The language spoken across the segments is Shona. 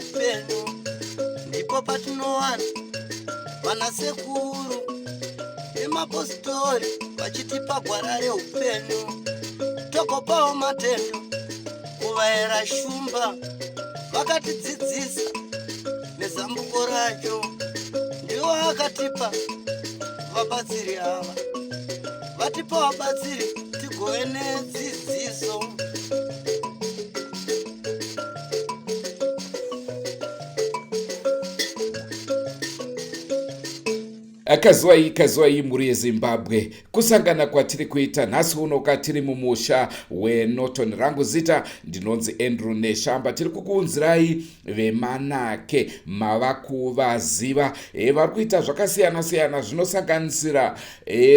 reupenyu. Ndipo patinowana vanasekuru nemapositori vachitipa gwara reupenyu. Togopawo matendo kuvaera shumba, vakatidzidzisa nezambuko racho. Ndivo akatipa vabatsiri ava, vatipa vabatsiri tigove nedzidziso. Kazuwai muri yeZimbabwe, kusangana kwatiri kuita nhasi uno katiri mumusha weNorton. Rangu zita ndinonzi Andrew Neshamba. Tiri kukuunzirai vemanake mavakuvaziva vari kuita zvakasiyana siyana zvinosanganisira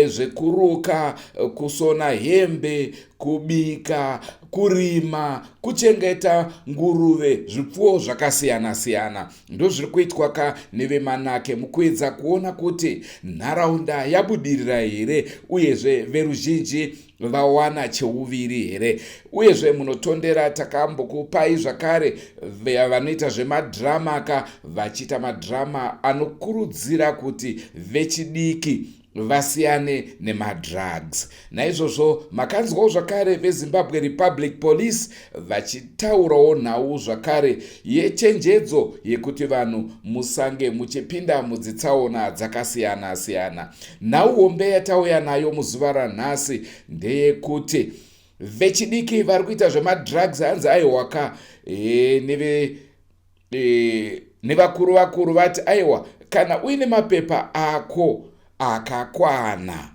zvekuruka, kusona hembe, kubika, kurima, kuchengeta nguruve, zvipfuwo zvakasiyana siyana. Ndo zviri kuitwa nevemanake mukuedza kuona kuti nharaunda yabudirira here, uyezve veruzhinji vawana cheuviri here. Uyezve munotondera takambokupai zvakare vanoita zvemadhirama vachiita madhirama anokurudzira kuti vechidiki vasiyane nemadrugs. Naizvozvo makanzwawo zvakare veZimbabwe Republic Police vachitaurawo nhau zvakare yechenjedzo yekuti vanhu musange muchipinda mudzitsaona dzakasiyana siyana. Nhau hombe yatauya nayo muzuva ranhasi ndeyekuti vechidiki vari kuita zvemadrugs hanzi aiwaka nevakuru vakuru vati aiwa, kana uine mapepa ako akakwana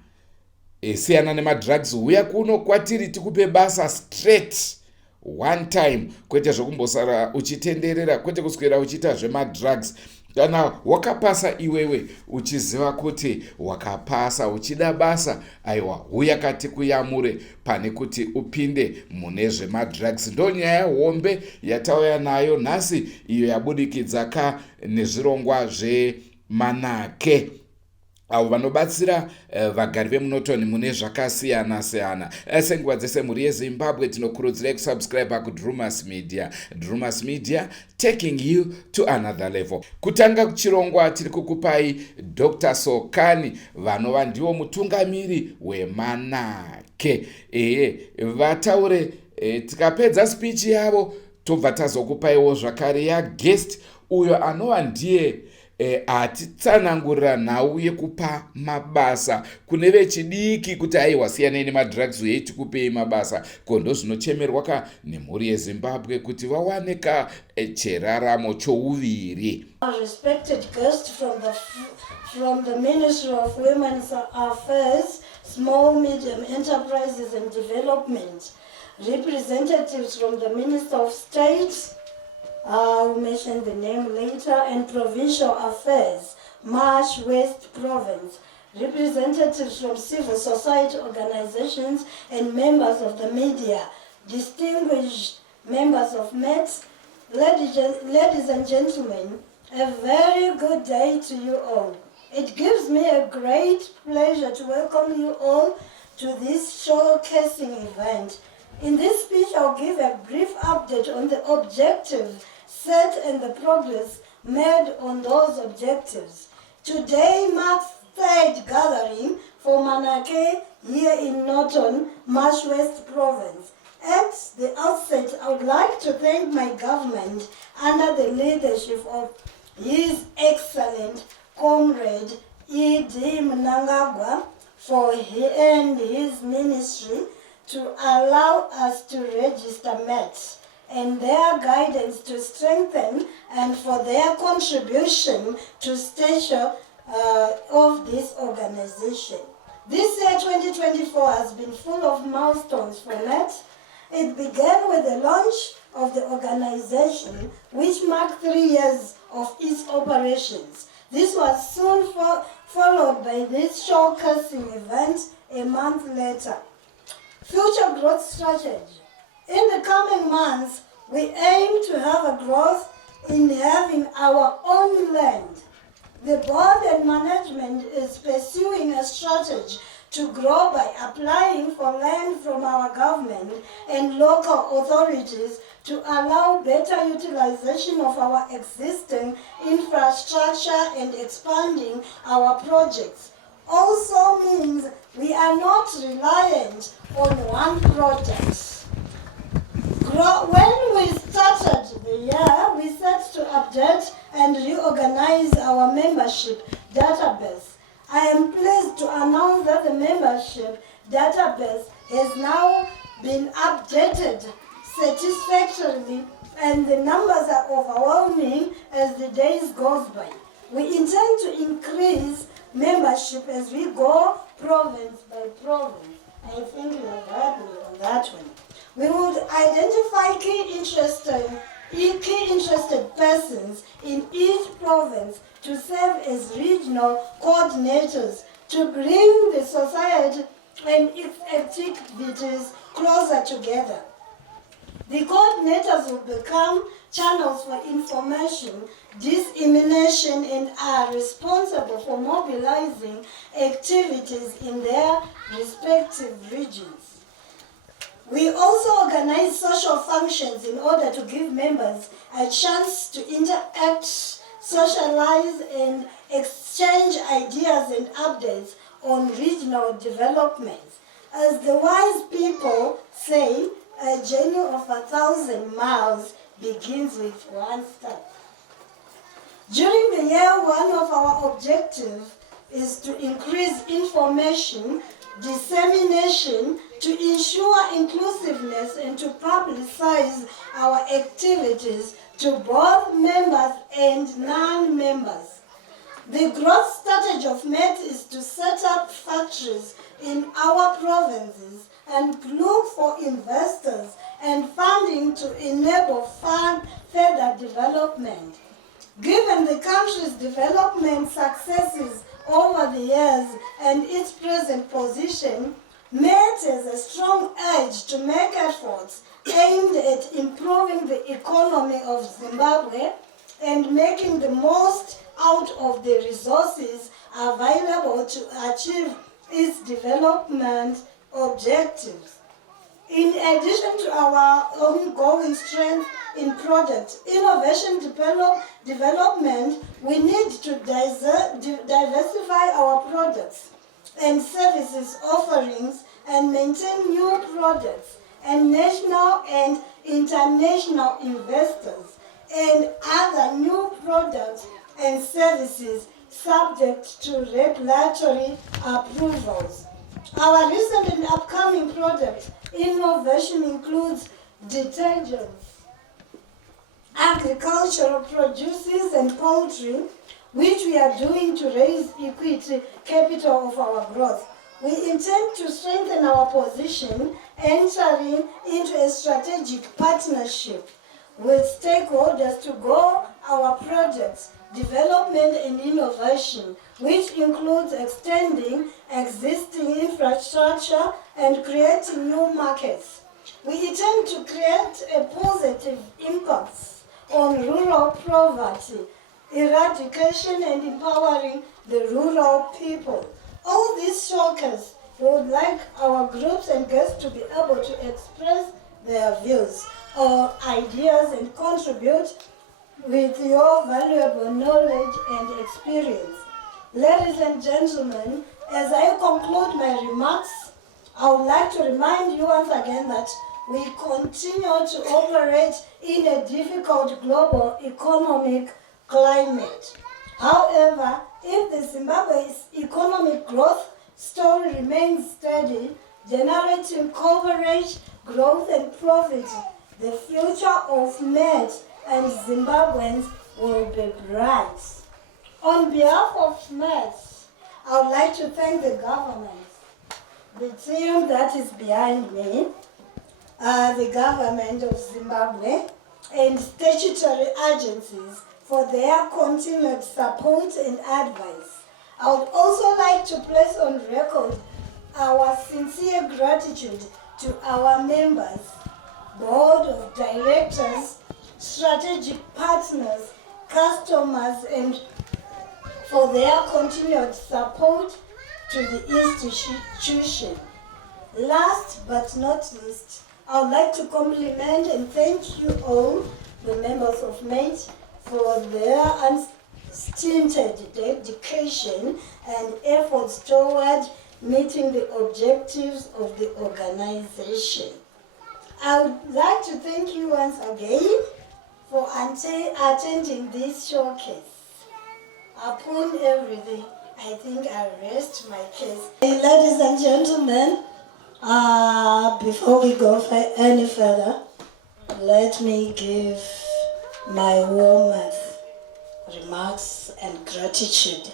siyana nemadrugs, uya kuno kwatiri tikupe basa straight one time, kwete zvokumbosara uchitenderera, kwete kuswera uchiita zvemadrugs. Kana wakapasa iwewe uchiziva kuti wakapasa uchida basa, aiwa uya katikuyamure pane kuti upinde mune zvemadrugs. Ndo nyaya hombe yatauya nayo nhasi, iyo yabudikidza nezvirongwa zvemanake avo vanobatsira vagari vemuNorton mune zvakasiyana siyana. Senguva dzese muri yeZimbabwe tinokurudzirai kusubscribe kuDrewmas Media. Drewmas Media, taking you to another level. Kutanga kuchirongwa tiri kukupai Dr. Sokani, vanova ndivo mutungamiri wemanake. Vataure tikapedza speech yavo tobva tazokupaiwo zvakare ya guest uyo anova ndiye atitsanangurira nhau yekupa mabasa kune vechidiki kuti aiwa siyana nemadrugs uye tikupei mabasa. Kondo zvinochemerwa nemhuri yeZimbabwe kuti vawane cheraramo chouviri. Respected guest from the Ministry of Women's Affairs, Small Medium Enterprises and Development, representatives from the Minister of State, I'll mention the name later, and Provincial Affairs, Marsh West Province, representatives from civil society organizations and members of the media, distinguished members of MET, ladies and gentlemen, a very good day to you all. It gives me a great pleasure to welcome you all to this showcasing event. In this speech, I'll give a brief update on the objectives set and the progress made on those objectives. Today marks third gathering for Manake here in Norton, Marsh West Province. At the outset, I would like to thank my government under the leadership of His Excellent Comrade E.D. Mnangagwa and his ministry to allow us to register MET and their guidance to strengthen and for their contribution to stature of this organization. This year 2024 has been full of milestones for MET. It began with the launch of the organization, which marked 3 years of its operations. This was soon followed by this showcasing event a month later. Future growth strategy. In the coming months, we aim to have a growth in having our own land. The board and management is pursuing a strategy to grow by applying for land from our government and local authorities to allow better utilization of our existing infrastructure and expanding our projects. Also means we are not reliant on one project. When we started the year, we set to update and reorganize our membership database. I am pleased to announce that the membership database has now been updated satisfactorily, and the numbers are overwhelming as the days goes by. We intend to increase membership as we go province by province. I think you have heard me on that one. We would identify key interested persons in each province to serve as regional coordinators to bring the society and its activities closer together. The coordinators will become channels for information dissemination and are responsible for mobilizing activities in their respective regions. We also organize social functions in order to give members a chance to interact, socialize, and exchange ideas and updates on regional developments. As the wise people say, a journey of 1,000 miles begins with one step. During the year, one of our objectives is to increase information dissemination to ensure inclusiveness and to publicize our activities to both members and non-members. The growth strategy of MET is to set up factories in our provinces and look for investors and funding to enable further development. Given the country's development successes over the years and its present position, MET has a strong urge to make efforts aimed at improving the economy of Zimbabwe and making the most out of the resources available to achieve its development objectives. In addition to our ongoing strength in product innovation development, we need to diversify our products and services offerings and maintain new products and national and international investors and other new products and services subject to regulatory approvals. Our recent and upcoming product innovation includes detergents, agricultural produces and poultry, which we are doing to raise equity capital of our growth. We intend to strengthen our position, entering into a strategic partnership with stakeholders to grow our projects, development and innovation, which includes extending existing infrastructure and creating new markets. We intend to create a positive impact on rural poverty, eradication and empowering the rural people. All these showcases would like our groups and guests to be able to express their views or ideas and contribute with your valuable knowledge and experience. Ladies and gentlemen, as I conclude my remarks, I would like to remind you once again that we continue to operate in a difficult global economic climate. However, if the Zimbabwe's economic growth story remains steady, generating coverage, growth and profit, the future of MET and Zimbabweans will be bright. On behalf of MET, I would like to thank the government, the team that is behind me, the government of Zimbabwe, and statutory agencies for their continued support and advice. I would also like to place on record our sincere gratitude to our members, board of directors, strategic partners, customers, and for their continued support to the institution. Last but not least, I would like to compliment and thank you all, the members of MATE, for their unstinted dedication and efforts toward meeting the objectives of the organization. I would like to thank you once again for attending this showcase. Upon everything, I think I rest my case. Ladies and gentlemen, before we go any further, let me give my warmest remarks and gratitude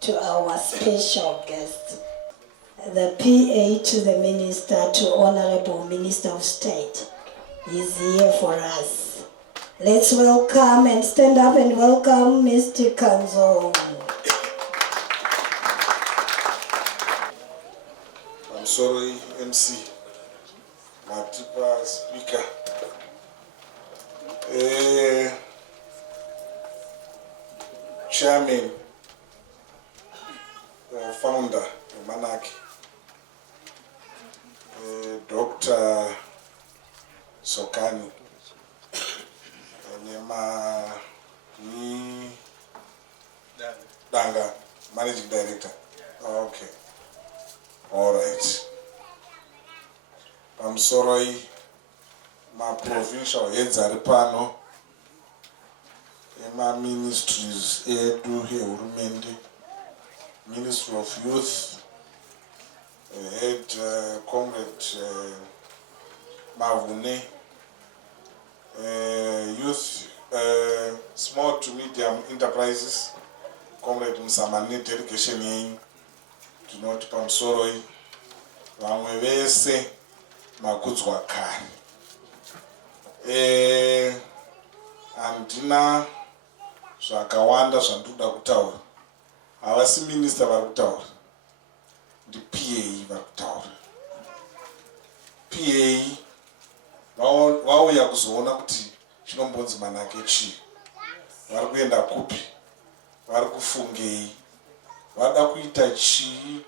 to our special guest, the PA to the Minister, to Honorable Minister of State. He's here for us. Let's welcome and stand up and welcome Mr. Kanzo. I'm sorry, MC. Matipa speaker. Chairman, founder, Manaki, Dr. Sokani, Danga, Managing Director. Okay. All right. I'm sorry, my provincial heads are pano. My ministries, Nehurumende, Ministry of Youth, head Comrade Mavune, Youth, Small to Medium Enterprises, Comrade Msamani, Delegation Yin, to not Pamsoroi, Wamwese, Makutzwaka. Andina zvakawanda zvandoda kutaura. Havasi minista vari kutaura, ndi PA vari kutaura. PA vauya kuzoona kuti chinombonzi manake chii, vari kuenda kupi, vari kufungei, vada kuita chii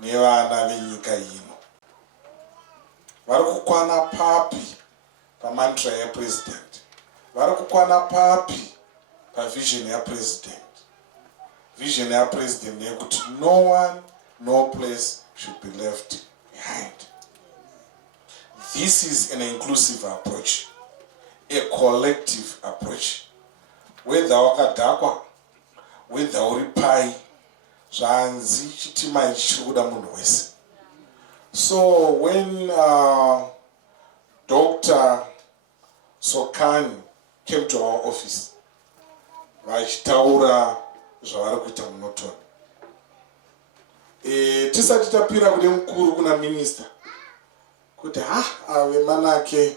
nevana venyika ino, vari kukwana papi pamantra yapresident, vari kukwana papi pavision yapresident. Vision yapresident yekuti no one, no place should be left behind. This is an inclusive approach, a collective approach. Whether wakadhakwa, whether uri pai, zvanzi chitima ichi chiri kuda munhu wese. So when Dr. Sokani came to our office, vachitaura zvavari kuita munotoni, tisati tapira kune mukuru kuna minista kuti ave manake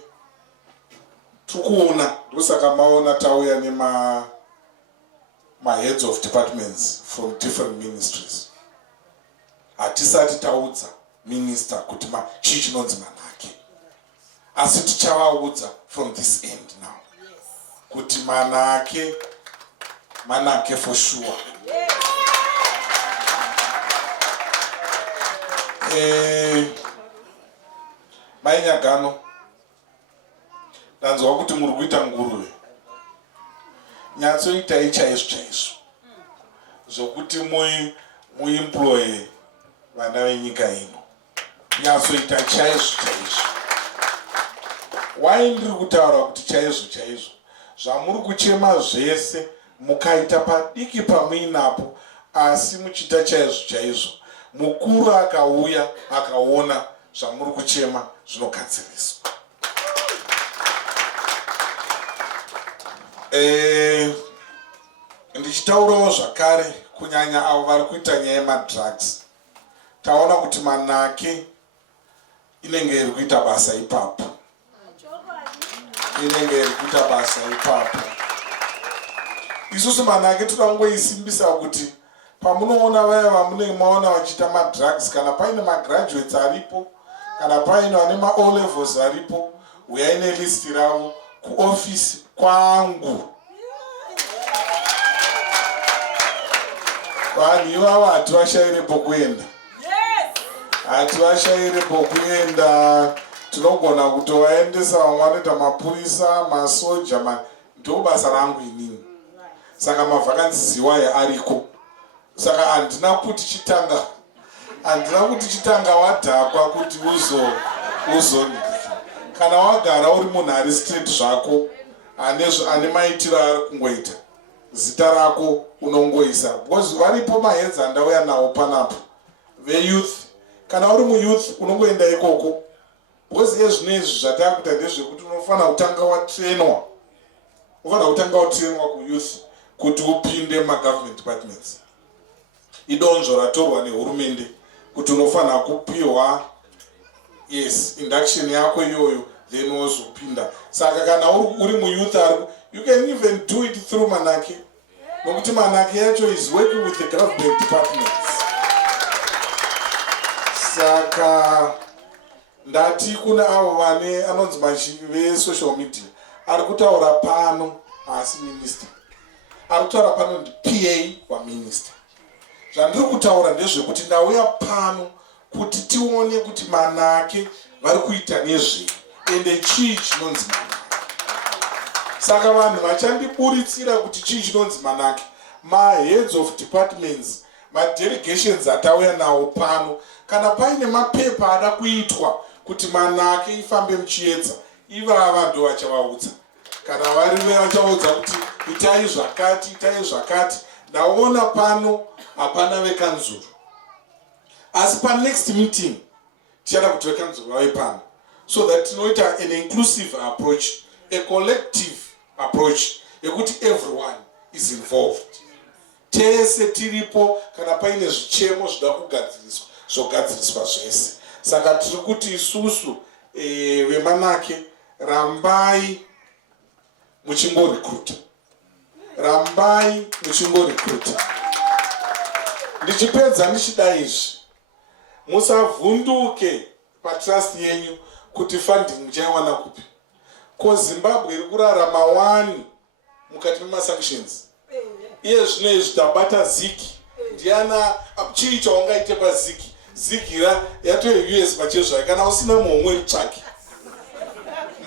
tikuona, ndosaka maona tauya nema heads of departments from different ministries. Hatisati taudza minister kuti chii chinonzi manake, asi tichavaudza from this end now kuti manake for sure. Mainyagano, ndanzwa kuti muri kuita nguruve. Nyatsoitai chaizvo zvokuti muemploye vana venyika ino. Nyatsoita chaizvo. Why ndiri kutaura kuti chaizvo? Zvamuri kuchema zvese mukaita padiki pamuinapo, asi muchita chaizvo. Mukuru akauya akaona zvamuri kuchema zvinogadziriswa. Ndichitaurawo zvakare kunyanya avo vari kuita nyaya yemadrugs. Taona kuti manake inenge iri kuita basa ipapo. Isusu manake toda kungoisimbisa kuti pamunoona vaya vamunenge maona vachiita madrugs, kana paine magraduates aripo, kana paine vane ma-O levels aripo, uyai nelisti ravo kuofisi kwangu. Vanhu ivavo hativashayire pokuenda. Hativashayire pokuenda. tinogona kutovaendesa vamwe vanoita mapurisa, masoja, ndo basa rangu inini. Saka mavhakansi waya ariko. Saka handina kuti chitanga wadhakwa kuti uzoni. Kana wagara uri munhu ari straight zvako, ane maitiro ari kungoita, zita rako unongoisa. Because varipo maheads andauya nawo panapo veyouth. Kana uri muyouth unongoenda ikoko. Because ezvinezvi zvatakuita ndezvekuti unofanira kutanga watrainwa. Unofanira kutanga watrainwa kuyouth kuti upinde mumagovernment departments. Idonzvo ratorwa nehurumende kuti unofanira kupiwa induction yako iyoyo, then wozopinda. Saka kana uri muyouth you can even do it through Manake. Nokuti Manake yacho is working with the government departments. Saka ndati kuna avo vane anonzi ve-social media ari kutaura pano haasi minister, ari kutaura pano ndi PA waminister. Zvandiri kutaura ndezvekuti ndauya pano kuti tione kuti Manake vari kuita nezve ende chii chinonzi Manake. Saka vanhu vachandiburitsira kuti chii chinonzi Manake, ma-heads of departments, ma-delegations atauya nawo pano, kana paine mapepa ada kuitwa kuti Manake ifambe muchiedza, ivava ndo vachavaudza. Kana vari vachaudza kuti itai zvakati, ndaona pano hapana vekanzuru. Asi pa-next meeting tichada kuti vekanzuru vave pano, so that tinoita an inclusive approach, a collective approach, yekuti everyone is involved. Tese tiripo, kana paine zvichemo zvida kugadziriswa, zvogadziriswa zvese. Saka tiri kuti isusu veManake, rambai muchingorecruita. Ndichipedza ndichida izvi, musavhunduke patrust yenyu kuti funding muchaiwana kupi. Ko Zimbabwe iri kurarama wani mukati memasanctions. Iye zvino izvi tabata ziki. Ndiana chii chaungaite paziki. Ziki yatoye US pachezvayo, kana usina muhomwe tsvake.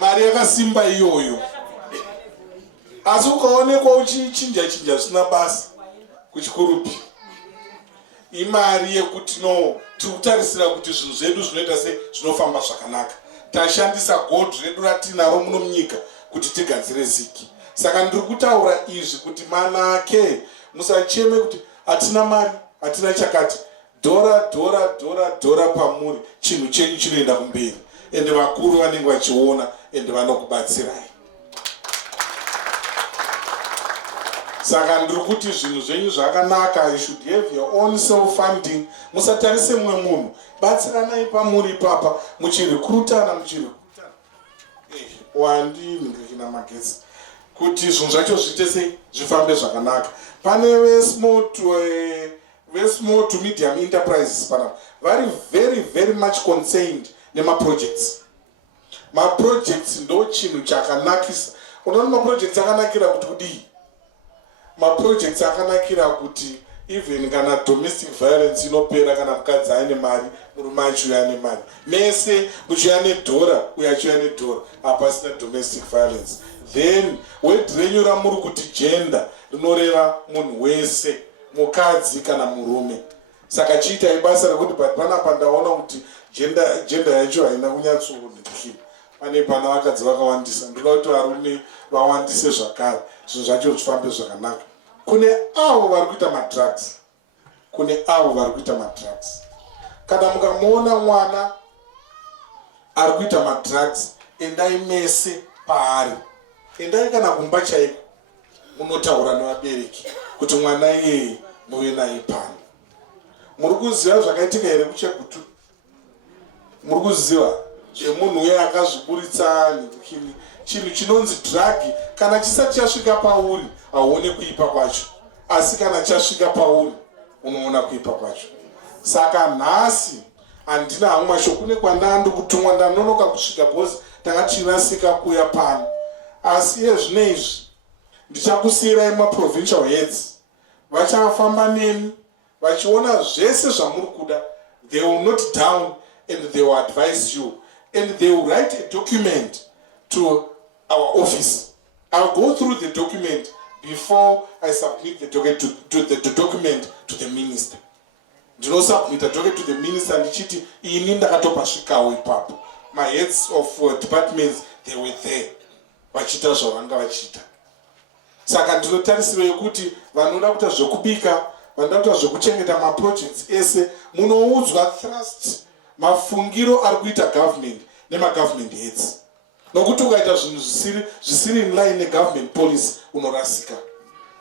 Mari yakasimba iyoyo. Asi ukaonekwa uchichinja zvisina basa kuchikurupi. Imari yekuti tiri kutarisira kuti zvinhu zvedu zvinoita se zvinofamba zvakanaka. Tashandisa gold redu ratinaro muno munyika kuti tigadzire ziki. Saka ndiri kutaura izvi kuti Manake musacheme kuti hatina mari, hatina chakati. Dhora pamuri, chinhu chenyu chinoenda kumberi. Ende vakuru vanenge vachiona ende vanokubatsirai. Saka ndiri kuti zvinhu zvenyu zvakanaka, you should have your own self-funding. Musatarise mumwe munhu, batsiranai pamuri papa, muchirekrutana. Wandiningirikina magetsi kuti zvinhu zvacho zviite sei zvifambe zvakanaka. Pane ve-small to medium enterprises panapa vari very much concerned nema-projects. Ma-projects ndo chinhu chakanakisa. Unoona ma-projects akanakira kuti kudii? Ma-projects akanakira kuti even kana domestic violence inopera, kana mukadzi aine mari, murume achiuya ane mari, mese muchiuya nedhora, uye achiuya nedhora, hapasina domestic violence. Then word renyu ramuri kuti gender rinoreva munhu wese, mukadzi kana murume. Saka chiitai basa rekuti panapa ndaona kuti gender yacho haina kunyatsoonekana. Pane pana vakadzi vakawandisa, ndoda kuti varume vawandise zvakare, zvinhu zvacho zvifambe zvakanaka. Kune avo vari kuita madrugs. Kana mukamuona mwana ari kuita madrugs, endai mese paari. Endai kana kumba chaiko, munotaura nevabereki kuti mwana iyeye muve naye pano. Muri kuziva zvakaitika here kuChegutu? Muri kuziva zvemunhu uye akazviburitsa chinhu chinonzi drug, kana chisati chasvika pauri hauone kuipa kwacho, asi kana chasvika pauri unoona kuipa kwacho. Saka nhasi handina hamwe shokune kwandandi kutumwa, ndanonoka kusvika bhozi tanga tichinasika kuya pano. Asi iye zvino izvi ndichakusiyirai ma-provincial heads, vachafamba nemi vachiona zvese zvamuri kuda. They will note down and they will advise you and they will write a document to our office. I'll go through the document before I submit the document to the minister. Submit the document to the minister and ndichiti ini ndakatopa svikawo ipapo. My heads of departments, they were there. Vachiita zvavanga vachiita. Saka ndinotarisira kuti vanoda kuita zvokubika, vanoda kuita zvokuchengeta maprojects ese, munoudzwa thrust mafungiro ari kuita government nemagovernment heads. Nokuti ukaita zvinhu zvisiri in line negovernment policy unorasika.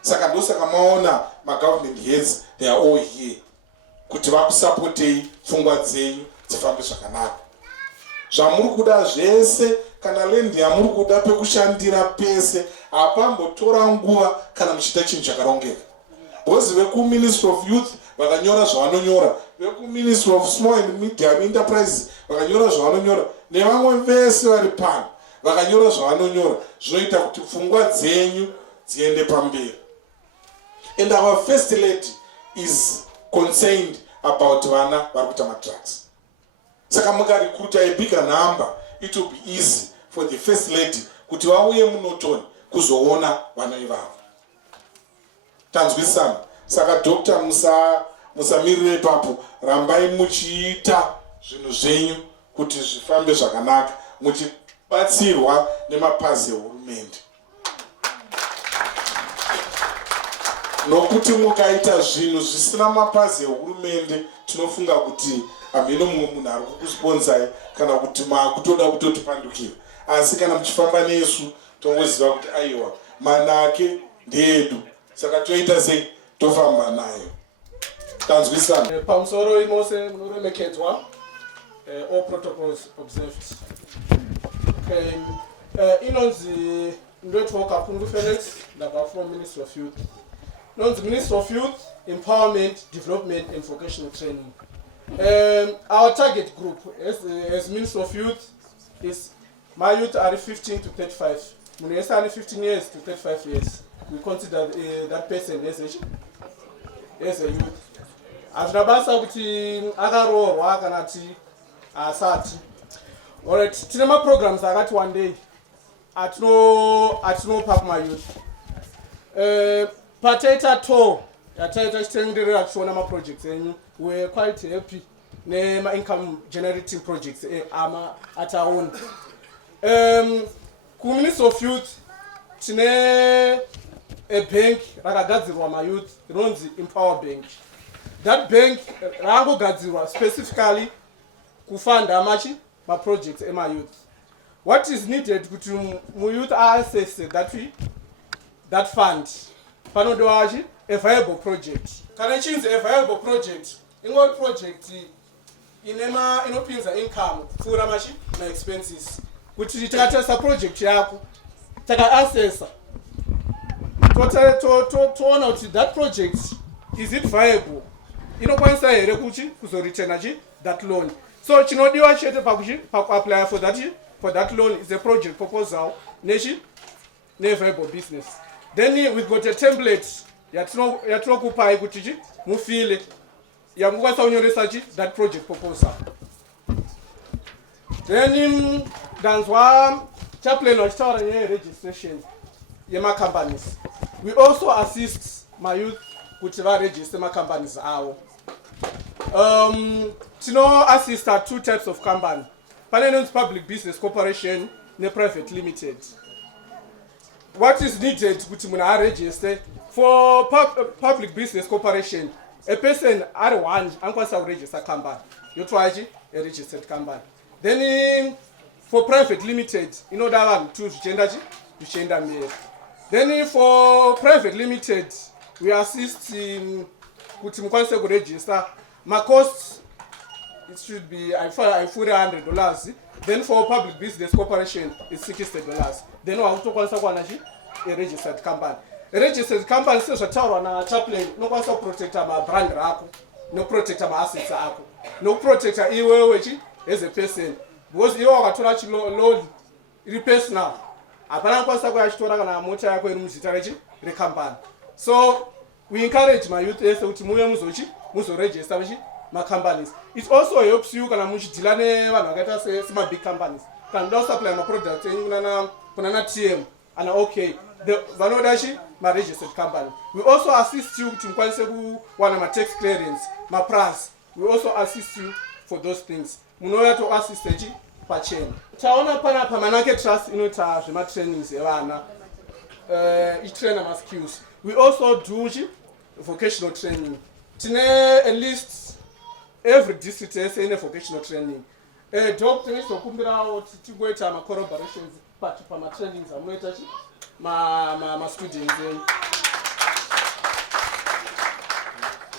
Saka ndosaka maona magovernment heads, they are all here kuti vakusapotei pfungwa dzenyu dzifambe zvakanaka. Zvamuri kuda zvese kana land yamuri kuda pekushandira pese hapambotora nguva kana muchiita chinhu chakarongeka. Because veku-Ministry of Youth vakanyora zvavanonyora, veku-Ministry of Small and Medium Enterprises vakanyora zvavanonyora, nevamwe vese vari pano vakanyora zvavanonyora, zvinoita kuti pfungwa dzenyu dziende pamberi. And our first lady is concerned about vana vari kuita madrugs. Saka mukarecruita a bigger number, it will be easy for the first lady kuti vauye munotoni kuzoona vana ivavo. Tanzwisana. Saka Dr. musamirire ipapo, rambai muchiita zvinhu zvenyu kuti zvifambe zvakanaka, muchibatsirwa nemapazi ehurumende. Nokuti mukaita zvinhu zvisina mapazi ehurumende, tinofunga kuti hameno mumwe munhu ari kukusponsai kana kuti makutoda kutotipandukira. Asi kana muchifamba nesu tongoziva kuti aiwa manake ndeedu, saka toita sei, tofamba nayo. Tanzwisana. Pamusoro imose munoremekedzwa, all protocols observed. Okay, inonzi ndothoka Pungu Felix ndabva from Ministry of Youth. Inonzi Ministry of Youth, Empowerment, Development and Vocational Training. Our target group as Ministry of Youth is my youth are 15 to 35. When you are 15 years to 35 years, we consider that person as a youth. As Mabasa kuti akaroorwa kana ti asati. Alright, tinema programs akati one day atinopa my youth. Pateta tour yataita chitenderera kuona ma projects enyu. We're quite happy nema income generating projects at our own. Ministry of Youth tine a bank rakagadzirwa my youth ronzi Empower Bank. That bank rangogadzirwa specifically kufanda ma projects ema youth. What is needed kuti mu youth access that fund panodowachi a viable project. Kana chinzi a viable project, ingo project inopinza income pfuura na expenses. Kuti tikatesa project yako taka assessa toona kuti that project is it viable, inokwanisa here kuti kuzoreturna that loan. So chinodiwa chete pakuapply for that loan is a project proposal ne viable business. Then we've got a template yatinokupai kuti mufile yamukwanisa kunyoresa that project proposal. Then danzwa chaplain wachitaura registration yema companies. We also assist my youth kuti va register ma companies avo. Tino assist at two types of company. Pane public business corporation ne private limited. What is needed kuti muna register for public business corporation? A person are one ankwanisa register company. Yotwaji a registered company. Then for private limited, in order to gender male. Then for private limited, we assist kuti mukwanisa register. My cost it should be $100. Then for public business corporation, it's $60. Then we have to a registered company. A registered company says na chaplain no kwanisa protect my brand rako, no protect my assets rako, no protect iwe as a person. Because you are to loan repairs now. Apana kwanisa kuyachitora kana mota yako iri muzita company. So we encourage my youth as kuti muye muzo register companies. It also helps you kana muchidila nevanhu vakaita sema big companies. Kana uda supply products kunana TM and okay, vanoda ma registered company. We also assist you kuti mukwanise kuwana ma tax clearance, ma price. We also assist you for those things. Munoya to assist pachena. Taona panapa Manake Trust inoita zvema trainings evana. Trainer ma skills. We also do vocational training. Tine at least every district has a vocational training. Doctor is kumbira to go to ma collaborations but for my trainings amunoita ma students.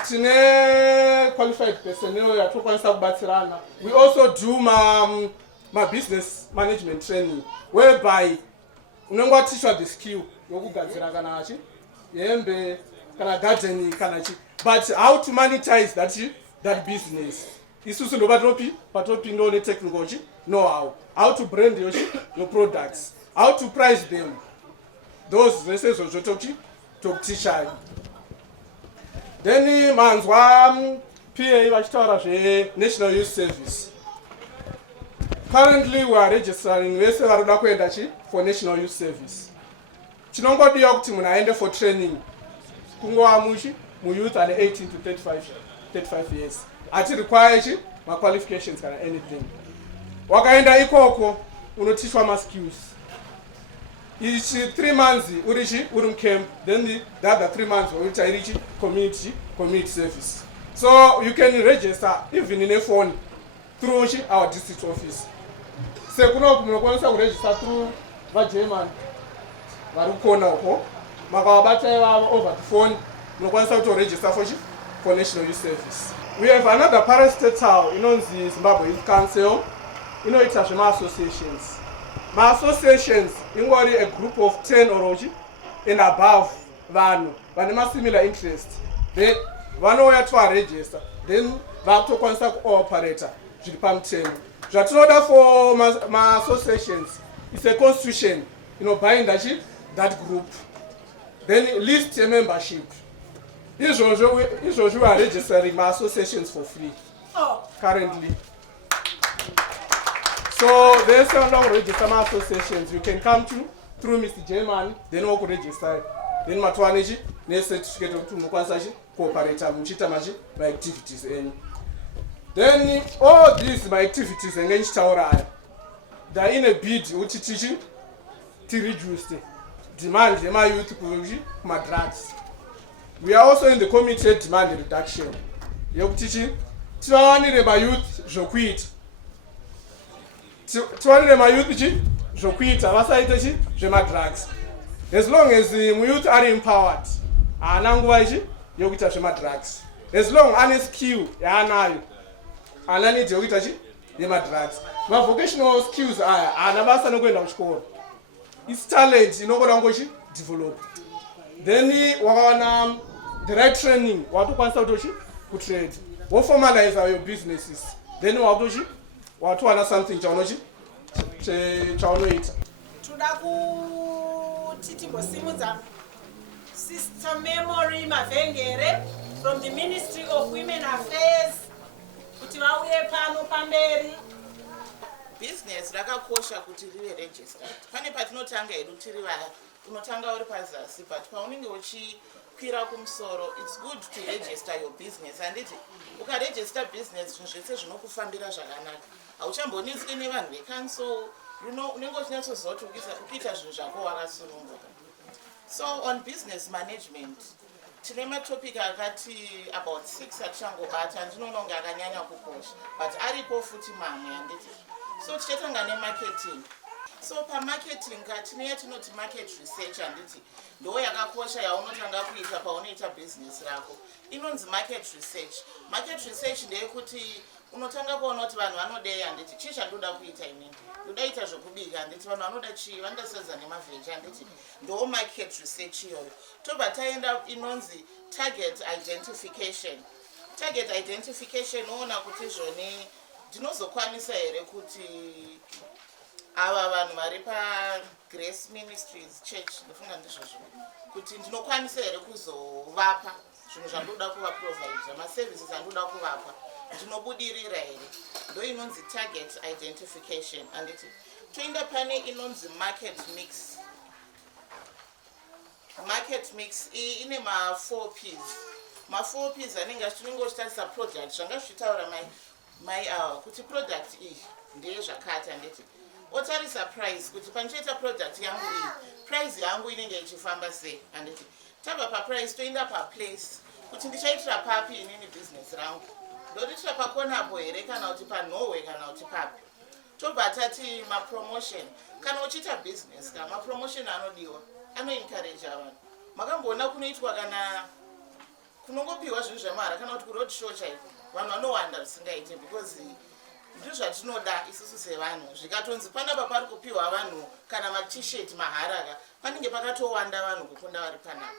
Tine qualified personnel yatokwanisa kubatsirana. We also do my business management training whereby unongwa teach the skill yokugadzira kana yembe kana gardening kana but how to monetize that business. Isusu ndo patopi ndo ne technology know how to brand your products, how to price them. Those lessons talk teacher. Then manzwa PA vachitaura National Youth Service. Currently we are registering vese varoda kuenda for National Youth Service. Chinongodiwa kuti munhu aende for training kungova mu youth ane 18 to 35 years. Ati require ma qualifications kana anything. Wakaenda ikoko unoteachwa ma skills. Each 3 months uri camp, then the other 3 months which I reach community service. So you can register even in a phone through our district office. Se kuno munokwanisa kuregister through Vagerman varukona uko makawabata over the phone munokwanisa to register for National Youth Service. We have another parastatal inonzi Zimbabwe Youth Council inoita zvema associations. My associations ingori a group of 10 or and above vanhu vane similar interest. Then vanouya to register, then vatokwanisa kuoperate zviri pamutemo. Zvatinoda for my associations is a constitution bind that group, then list a membership. Izvozvo we are registering my associations for free currently. So there's a long register my associations. You can come through Mr. German, then we register. Then matwaneji ne certificate of mukwanisa cooperate muchita my activities. Then all these my activities engage taura. They are in a bid which teaching to reduce the demand of my youth my drugs. We are also in the committee demand reduction. You teaching to my youth joquit. To my youth joquit avasaita jema drugs. As long as the youth are empowered, anangwaji yokita jema drugs. As long as skill yanayo anani yokita jema drugs. My vocational skills are anabasa nokwenda kuchikora. It's talent inokoda ngochi develop. Then wakawana the right training watukwanisa kuti trade. What formalize your businesses. Then watuwana something chaunoita. Toda kuti timbosimudza Sister Memory Mavengere from the Ministry of Women Affairs kuti vauye pano pamberi. Business rakakosha kuti rive registered. Pane patinotanga hedu tiri vaya unotanga uri pazasi, but paunenge uchikwira kumusoro, it's good to register your business. Handiti ukaregister business zvinhu zvese zvinokufambira zvakanaka. Hauchambonetswi nevanhu vecouncil, unenge uchinatsoziva kuti uchiita zvinhu zvako wakasununguka. So on business management tine matopic akati about 6 atichangobata ndinoona kunge akanyanya kukosha, but aripo futi mamwe handiti. So tichatanga nemarketing. So pamarketing tine yatinoti market research handiti ndo yakakosha yaunotanga kuita paunoita business rako. Inonzi market research. Market research ndeyekuti unotanga kuona kuti vanhu vanodei handiti chii chandoda kuita inini ndoda ita zvokubika handiti vanhu vanoda chii vanoda sedza nemavheji handiti ndo market research iyoyo. Tobva taenda inonzi target identification. Target identification oona kuti zvoni ndinozokwanisa here kuti ava vanhu vari paGrace Ministries Church ndofunga ndizvozvo kuti ndinokwanisa here kuzovapa zvinhu zvandoda kuvaprovide maservices andoda kuvapa ndinobudirira here, ndo inonzi target identification. Anditi toenda pane inonzi market mix. Market mix iyi ine ma4 Ps. Ma4 Ps anenge achitinenge uchitarisa product zvanga zvichitaura mai kuti product iyi ndeye zvakati. Anditi otarisa price kuti pandichoita product yangu iyi price yangu inenge ichifamba sei. Anditi tabva paprice toenda paplace kuti ndichaitira papi inini business rangu, ndoritira pakonapo here kana kuti panhorwe kana kuti papi. Tobva tati mapromotion. Kana uchiita business ka mapromotion anodiwa, anoencourage vanhu. Makamboona kunoitwa kana kunongopiwa zvinhu zvemara kana kuti kuroad show chaiko vanhu vanowanda zvisingaite, because ndizvo zvatinoda isusu sevanhu. Zvikatonzi panapa pari kupiwa vanhu kana matshirt maharaka, panenge pakatowanda vanhu kukunda vari panapa.